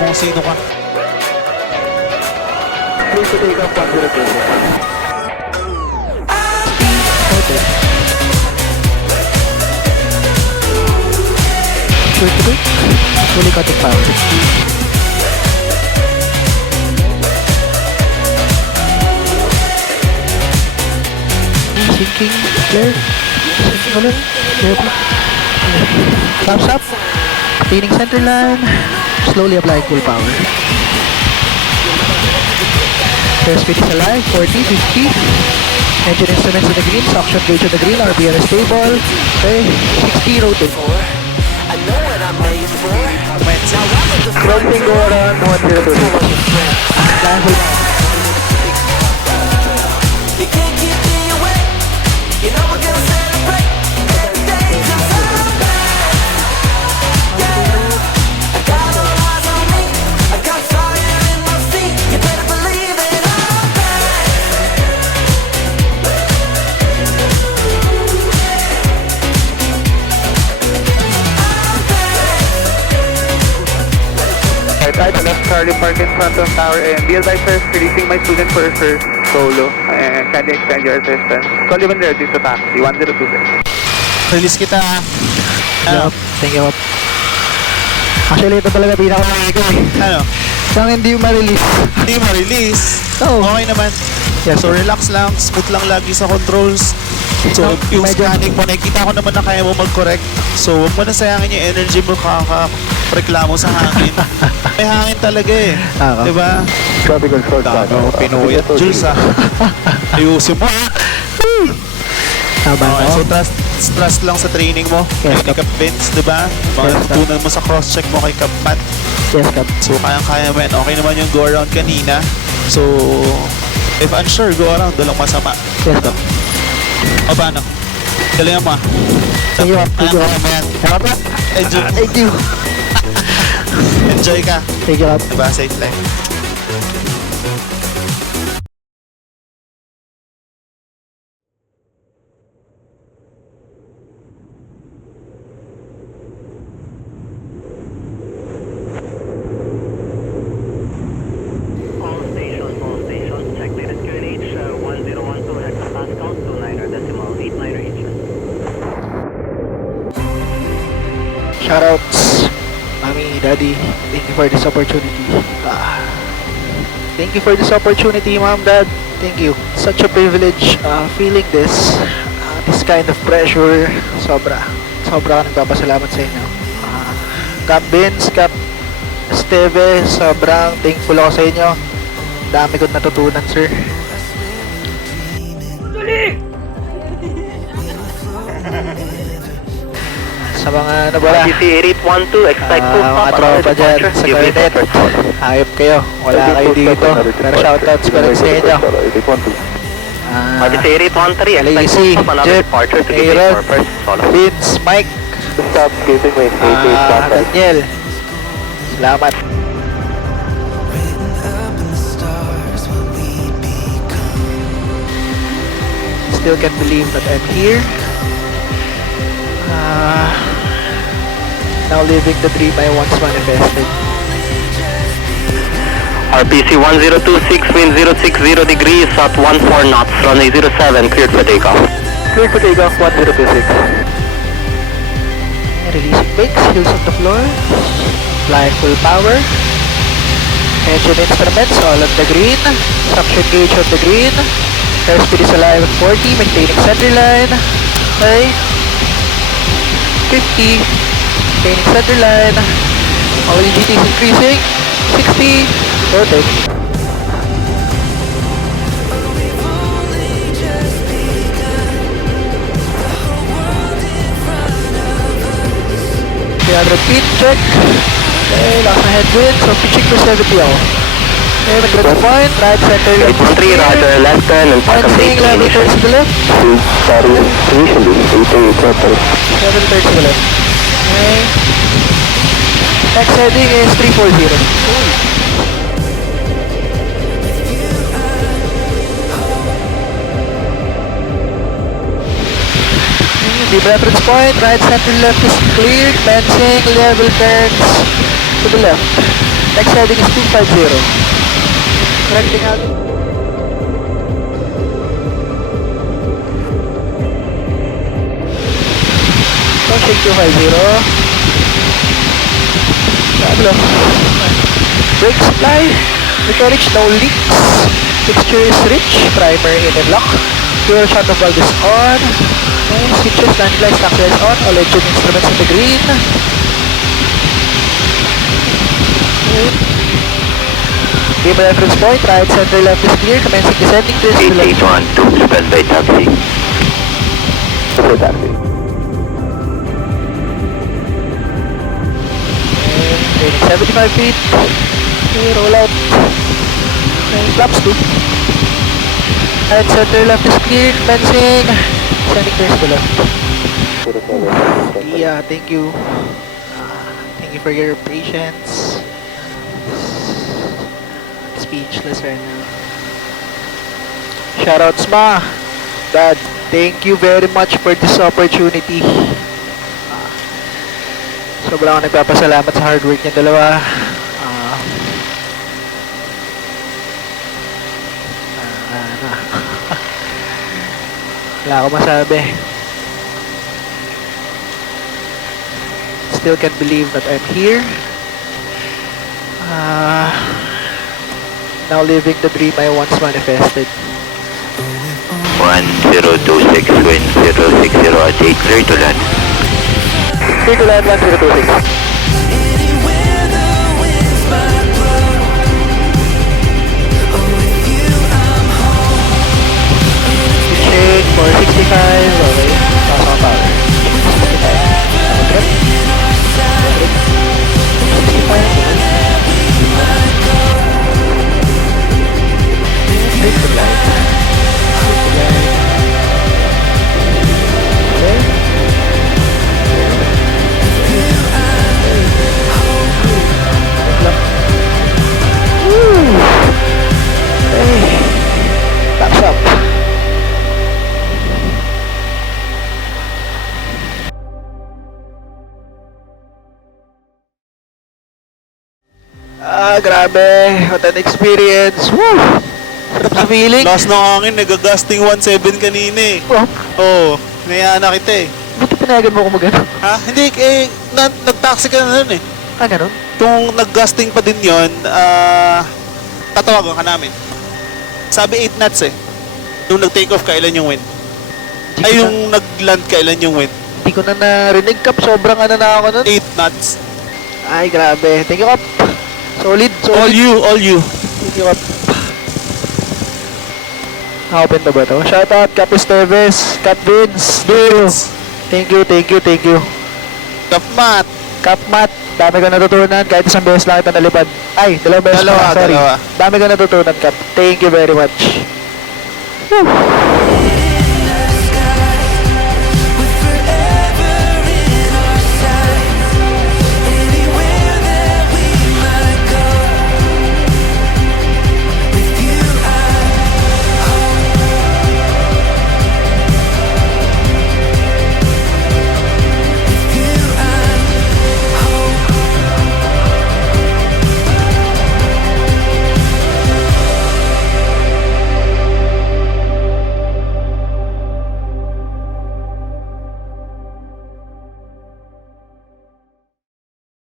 mo kung sino ka. Clear to take off 102. Sure to break. Fully cutting power. Sinking. Clear. Sinking ulit. Clear po. Stop, stop. Attaining center line. Slowly applying full power. First speed is alive. 40, 50. Engine instruments in the green. Suction gauge in the green. RPM is stable. Okay. 60 rotate. Closing go around 102. Applying full power. You can't keep me away. You know we're gonna celebrate every day 'cause I'm back. Yeah, I got all eyes on me. I got fire in my feet. You better believe it. I'm back. Right, the left Charlie park in front of tower and be advised releasing my student for first solo and kindly extend your assistance. Call even ready to taxi 1026. Release kita. Ano? Yup. Thank you, Pop. Actually, ito talaga pinaka-mga ko eh. Ano? Saan hindi ma-release? Hindi ma-release. Oo. Okay naman. Yes, So relax lang, smooth lang lagi sa controls. So yung Medyo- scanning mo, nakikita ko naman na kaya mo mag-correct. So huwag mo na sayangin yung energy mo kaka-reklamo sa hangin. May hangin talaga eh. Ako. Diba? Tropical short Dami mo pinuyat, Jules ah. Ayusin mo ah. Tama, Okay, no? so trust lang sa training mo. Yes, Kay Cap Vince, diba? Mga Yes, natutunan mo sa cross-check mo kay Cap Matt. Yes, Cap. So kayang-kaya mo yan. Okay naman yung go around kanina. So if unsure, go around. Walang masama. Yes, Cap. O paano? Galingan mo ah. Thank you, Pop. Thank you, Pop. Kaya mo yan. Tama pa? Enjoy, Thank you. enjoy ka. Thank you, Pop. Diba? Safe life. All stations, check latest QNH, 1012 hectopascal, 29.89 inches. Shoutouts, Mommy, Daddy. Thank you for this opportunity. Thank you for this opportunity, Mom, Dad. Thank you. Such a privilege feeling this kind of pressure. Sobra ka nagpapasalamat sa inyo. Cap Vince, Cap Esteve, sobrang thankful ako sa inyo. Dami kong natutunan, sir. Sa mga nabala, RTC 8812, expect full stop. mga tropa dyan sa Garnet, hayop kayo. Wala kayo dito. Pero shoutouts pa rin sa inyo. RTC 8813, expect Lazy, full stop. Another Jeff, departure to give Aaron, for first solo. Vince, Mike, Stop giving me 88 Daniel. Salamat. Still can't believe that I'm here. Now living the dream I once manifested. RPC 1026, wind 060 degrees at 14 knots, runway 07, cleared for takeoff. Clear to take off 1026. Releasing brakes, heels on the floor. Flying full power. Engine instruments all on the green. Suction gauge on the green. Airspeed is alive at 40, maintaining center line. Okay. 50. Maintaining center line. OLGT is increasing. 60. Rotate. Feet check. Okay, lost my headwind, so pitching for 70 ako. Okay, mag-red point, right center left. 813, roger, left turn and park and Fencing, level turns to the left. Level turns to the left. Okay. Next heading is 340. Deep reference point, right center left is cleared, fencing, level turns to the left. Next heading is 250. Correcting out. Shake 250. Pablo. Brake supply. Mechanics, no leaks. Fixture is rich. Primer in and lock. Fuel shuttle valve is on. Okay, switches, landing lights, taxi lights on. All engine instruments in the green. Okay. Beam reference point. Right center left is clear. Commencing descending. Trace to left. 8812, standby taxi. Okay, taxi. Training 75 feet. Okay, roll out. Okay, flaps 2. Right center left is clear. Commencing. Sending trace to left. Yeah, thank you. Thank you for your patience. Speechless right now. Shoutouts ma. Dad, thank you very much for this opportunity. Sobrang ako nagpapasalamat sa hard work niya dalawa. Wala ako masabi. Still can't believe that I'm here. Now living the dream I once manifested. 1026, wind 060 at 8, clear to land. Clear to land 1026. Anywhere the winds might blow. Oh, with you I'm home. Shake 465. Okay. Taas ang power. 65. Straight to line. Straight to line. Okay. Woo! Hey. Taps up. Grabe. What an experience. Woo! Sarap sa feeling. Loss ng hangin, nagagasting 1.7 kanina eh. Oh, Oo, nayaan na kita eh. buti pinayagan mo ako mag-ano. Ha? Hindi, nag-taxi ka na nun eh. Ah, ganun? Kung nag-gusting pa din yun, tatawagan ka namin. Sabi 8 knots eh. Nung nag-take off, kailan yung wind? Ay, yung nag-land, kailan yung wind? Hindi ko na narinig, Kap. Sobrang ano na ako nun. 8 knots. Ay, grabe. Thank you, Kap. Solid, All solid. you. Thank you, Kap. Open na ba ito? Shoutout, Kap Esteves, Kap Vince, Vince. Thank you. Kapmat. Kap Matt, dami ko natutunan. Kahit isang beses lang kita nalipad. Ay, dalawang beses Dalawa, pa. Sorry. dalawa. Dami ko natutunan, Kap. Thank you very much. Whew.